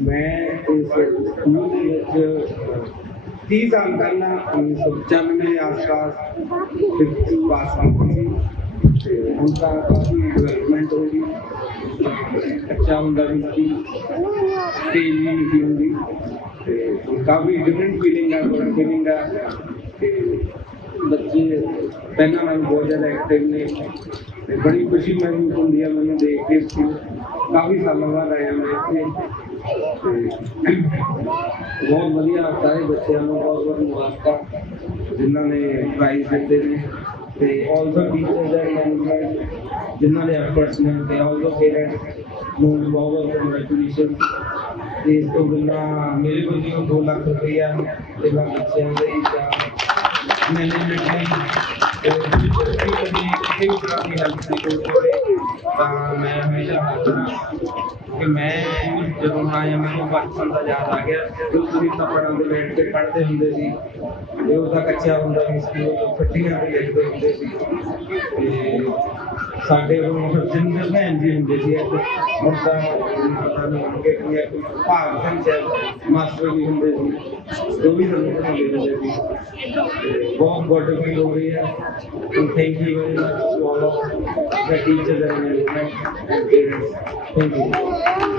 ਮੈਂ ਇਸ ਸਕੂਲ ਦੇ ਵਿੱਚ 30 ਸਾਲ ਪਹਿਲਾਂ 1995 ਦੇ ਆਸ-ਪਾਸ ਫਿਫਥ ਪਾਸ ਕੀਤੀ ਤੇ ਹੁਣ ਤਾਂ ਕਾਫੀ ਡਿਵੈਲਪਮੈਂਟ ਹੋ ਗਈ। ਅੱਛਾ ਹੁੰਦਾ ਵੀ ਸੀ ਸਟੇਜ ਵੀ ਨਹੀਂ ਹੁੰਦੀ। ਤੇ ਕਾਫੀ ਡਿਫਰੈਂਟ ਫੀਲਿੰਗ ਆ, ਬੜਾ ਫੀਲਿੰਗ ਆ। ਤੇ ਬੱਚੇ ਪਹਿਲਾਂ ਨਾਲ ਬਹੁਤ ਜ਼ਿਆਦਾ ਐਕਟਿਵ ਨੇ। ਤੇ ਬੜੀ ਖੁਸ਼ੀ ਮਹਿਸੂਸ ਹੁੰਦੀ ਆ ਮੈਨੂੰ ਦੇਖ ਕੇ। ਕਾਫੀ ਸਾਲਾਂ ਬਾਅਦ ਆਇਆ ਮੈਂ ਇੱਥੇ। ਬਹੁਤ ਵਧੀਆ ਸਾਰੇ ਬੱਚਿਆਂ ਨੂੰ ਬਹੁਤ ਬਹੁਤ ਮੁਬਾਰਕਾਂ ਜਿਨ੍ਹਾਂ ਨੇ ਪ੍ਰਾਈਜ਼ ਦਿੱਤੇ ਨੇ ਤੇ ਆਲਸੋ ਟੀਚਰਸ ਐਂਡ ਮੈਨੇਜਮੈਂਟ ਜਿਨ੍ਹਾਂ ਦੇ ਐਫਰਟਸ ਨੇ ਤੇ ਆਲਸੋ ਪੇਰੈਂਟਸ ਨੂੰ ਵੀ ਬਹੁਤ ਬਹੁਤ ਕੰਗ੍ਰੈਚੁਲੇਸ਼ਨ ਤੇ ਇਸ ਤੋਂ ਬਿਨਾਂ ਮੇਰੇ ਕੋਲ ਜੋ 2 ਲੱਖ ਰੁਪਈਆ ਤੇ ਮੈਂ ਬੱਚਿਆਂ ਦੇ ਜਾਂ ਮੈਨੇਜਮੈਂਟ ਲਈ ਤੇ ਕਿਸੇ ਵੀ ਕਿਸੇ ਵੀ ਤਰ੍ਹਾਂ ਦੀ ਹੈਲਪ ਦੀ ਲੋੜ ਹੋਵੇ ਤਾਂ ਮੈਂ ਹਮੇਸ਼ਾ ਹਾਜ਼ਰ ਕਿ ਮੈਂ ਜਦੋਂ ਆਇਆ ਮੈਨੂੰ ਬਚਪਨ ਦਾ ਯਾਦ ਆ ਗਿਆ, ਜਦੋਂ ਤੁਸੀਂ ਤਪੜਾਂ ਦੇ ਬੈਠ ਕੇ ਪੜ੍ਹਦੇ ਹੁੰਦੇ ਸੀ, ਤੇ ਉਹਦਾ ਕੱਚਾ ਹੁੰਦਾ ਸੀ ਸਕੂਲ ਫੱਟੀਆਂ ਤੇ ਲਿਖਦੇ ਹੁੰਦੇ ਸੀ। ਤੇ ਸਾਡੇ ਕੋਲ ਜਿੰਦਰ ਭੈਣ ਜੀ ਹੁੰਦੇ ਸੀ ਇੱਕ ਹੁਣ ਤਾਂ ਪਤਾ ਨਹੀਂ ਕਿ ਕੀ ਹੈ, ਕੋਈ ਭਾਗ ਸਿੰਘ ਸਾਹਿਬ ਮਾਸਟਰ ਵੀ ਹੁੰਦੇ ਸੀ ਉਹ ਵੀ ਸਾਨੂੰ ਪੜ੍ਹਾਉਂਦੇ ਹੁੰਦੇ ਸੀ ਤੇ ਬਹੁਤ ਗੁੱਡ ਫੀਲ ਹੋ ਰਹੀ ਹੈ thank you very much to all of the teachers and management and parents. Thank you.